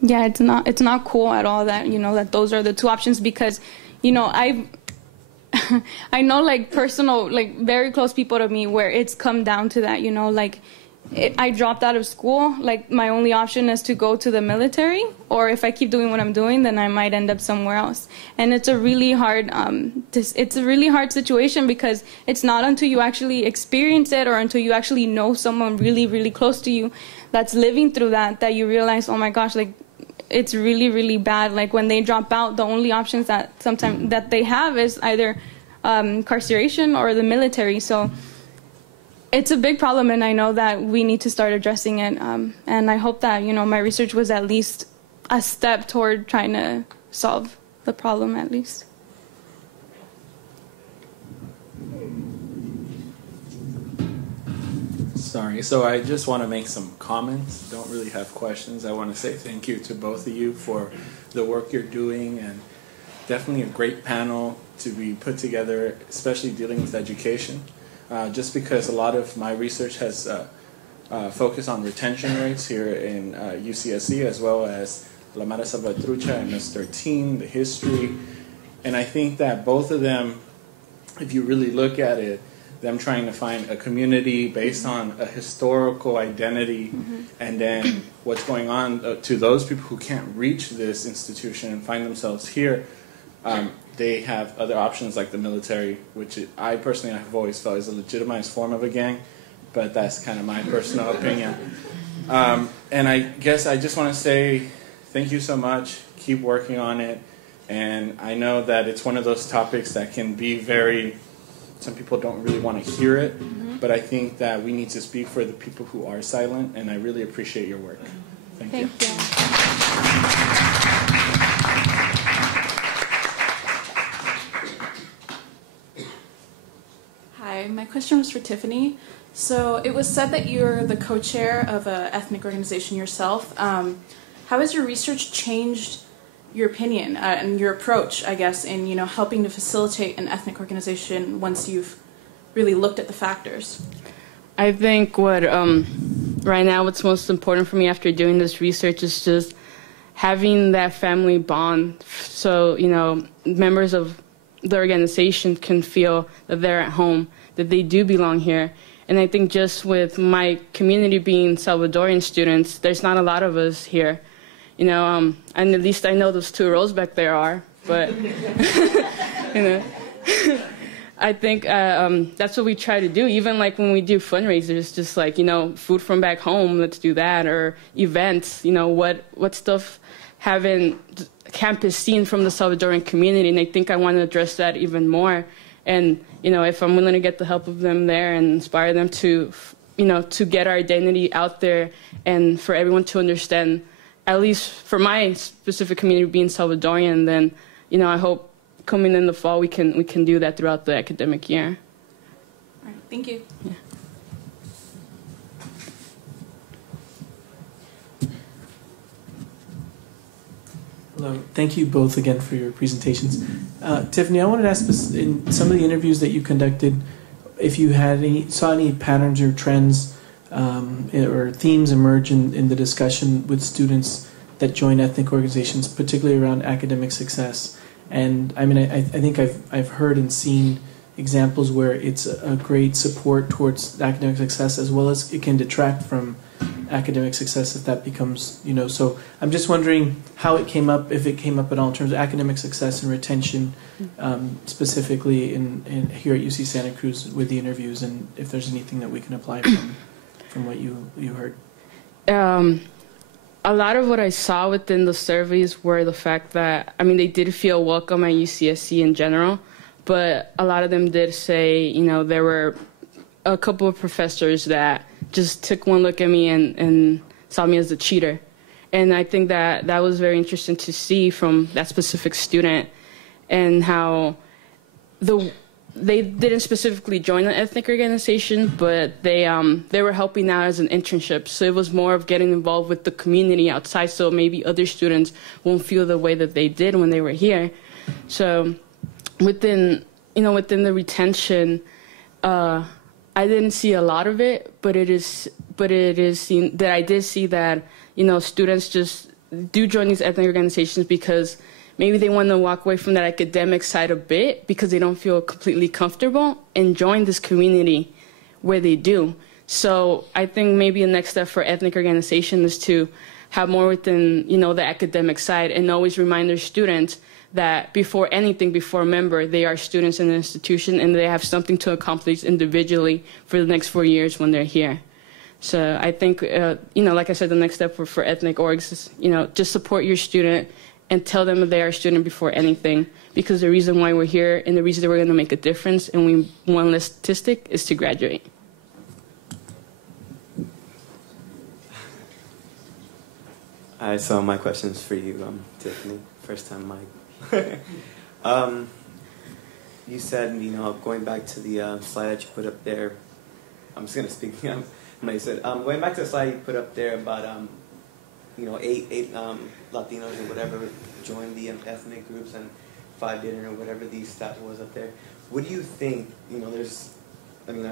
Yeah, it's not cool at all that, that those are the two options, because, I know, like, personal, like, very close people to me where it's come down to that, like, I dropped out of school. Like, my only option is to go to the military, or if I keep doing what I'm doing, then I might end up somewhere else. And it's a really hard, situation, because it's not until you actually experience it, or until you actually know someone really, really close to you that's living through that you realize, oh my gosh, like, it's really, really bad. Like, when they drop out, the only options that sometimes that they have is either incarceration or the military. So it's a big problem, and I know that we need to start addressing it. And I hope that, my research was at least a step toward trying to solve the problem, at least. Sorry, so I just want to make some comments. Don't really have questions. I want to say thank you to both of you for the work you're doing, and definitely a great panel to be put together, especially dealing with education. Just because a lot of my research has focused on retention rates here in UCSC, as well as La Mara Salvatrucha and MS-13, the history. And I think that both of them, if you really look at it, them trying to find a community based on a historical identity, and then what's going on to those people who can't reach this institution and find themselves here, they have other options like the military, which I personally have always felt is a legitimized form of a gang, but that's kind of my personal opinion. And I guess I just want to say thank you so much. Keep working on it. And I know that it's one of those topics that can be some people don't really want to hear it, but I think that we need to speak for the people who are silent, and I really appreciate your work. Thank you. Hi, my question was for Tiffany. So it was said that you're the co-chair of an ethnic organization yourself. How has your research changed your opinion and your approach, I guess, in helping to facilitate an ethnic organization once you've really looked at the factors? I think right now what's most important for me after doing this research is just having that family bond, so members of the organization can feel that they're at home, that they do belong here. And I think just with my community being Salvadorian students, there's not a lot of us here. And at least I know those 2 rows back there are, but, I think that's what we try to do. Even like when we do fundraisers, just like, food from back home, let's do that, or events, what stuff haven't campus seen from the Salvadorian community, and I think I want to address that even more. And, if I'm willing to get the help of them there and inspire them to, to get our identity out there and for everyone to understand, at least for my specific community being Salvadorian, then, I hope coming in the fall we can do that throughout the academic year. All right, thank you. Yeah. Hello, thank you both again for your presentations. Tiffany, I wanted to ask, in some of the interviews that you conducted, if you had saw any patterns or trends or themes emerge in the discussion with students that join ethnic organizations, particularly around academic success. And I mean, I think I've heard and seen examples where it's a great support towards academic success, as well as it can detract from academic success if that becomes, so I'm just wondering how it came up, if it came up at all in terms of academic success and retention, specifically in here at UC Santa Cruz with the interviews, and if there's anything that we can apply from what you heard. A lot of what I saw within the surveys were the fact that, they did feel welcome at UCSC in general, but a lot of them did say, there were a couple of professors that just took one look at me and saw me as a cheater. And I think that was very interesting to see from that specific student, and how they didn't specifically join an ethnic organization, but they were helping out as an internship. So it was more of getting involved with the community outside, so maybe other students won't feel the way that they did when they were here. So within the retention, I didn't see a lot of it, but it is seen that I did see that, students just do join these ethnic organizations because maybe they want to walk away from that academic side a bit because they don't feel completely comfortable and join this community where they do. So I think maybe a next step for ethnic organization is to have more within, the academic side, and always remind their students that before anything, before a member, they are students in the institution and they have something to accomplish individually for the next 4 years when they're here. So I think, like I said, the next step for ethnic orgs is, just support your student and tell them that they are a student before anything, because the reason why we're here and the reason that we're going to make a difference and one less statistic is to graduate. All right, so my question's for you, Tiffany. First time mic. You said, going back to the slide that you put up there, I'm just going to speak. You said, going back to the slide you put up there about, eight Latinos or whatever joined the ethnic groups and 5 didn't, or whatever the stat was up there. What do you think, I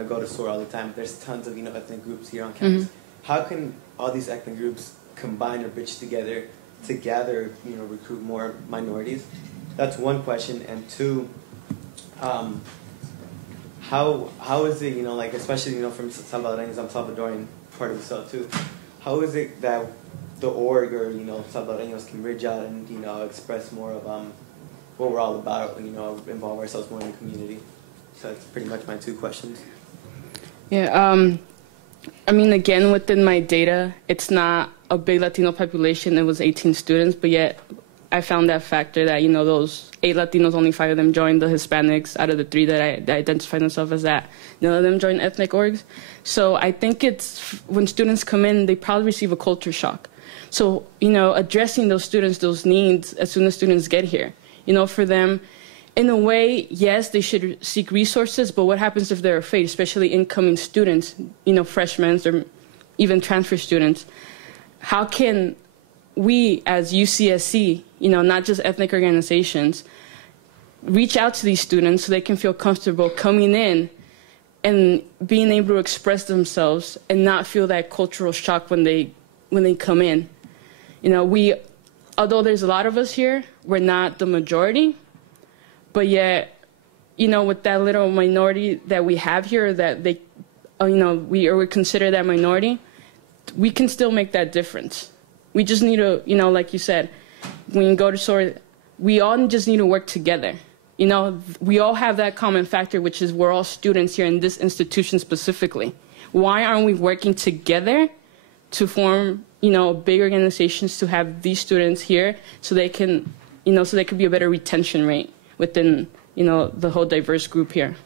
go to SOAR all the time, there's tons of, ethnic groups here on campus. Mm-hmm. How can all these ethnic groups combine or bridge together to gather, recruit more minorities? That's one question. And two, how is it, especially, from Salvadoreños, I'm Salvadorian, part of the cell too. How is it that the org or, Salvadoreños can bridge out and, express more of what we're all about, involve ourselves more in the community? So that's pretty much my 2 questions. Yeah, again, within my data, it's not a big Latino population. It was 18 students, but yet I found that factor that, those 8 Latinos, only 5 of them joined. The Hispanics, out of the 3 that I identify themselves as that, none of them joined ethnic orgs. So I think it's, when students come in, they probably receive a culture shock. So, addressing those students, those needs, as soon as students get here, for them, in a way, yes, they should seek resources, but what happens if they're afraid, especially incoming students, freshmen or even transfer students? How can we as UCSC, not just ethnic organizations, reach out to these students so they can feel comfortable coming in and being able to express themselves and not feel that cultural shock when they come in? Although there's a lot of us here, we're not the majority, but yet, with that little minority that we have here, that they, we consider that minority, we can still make that difference. We just need to, like you said, when you go to SOAR, we all just need to work together. We all have that common factor, which is we're all students here in this institution specifically. Why aren't we working together to form, big organizations to have these students here so they can, so there could be a better retention rate within, the whole diverse group here?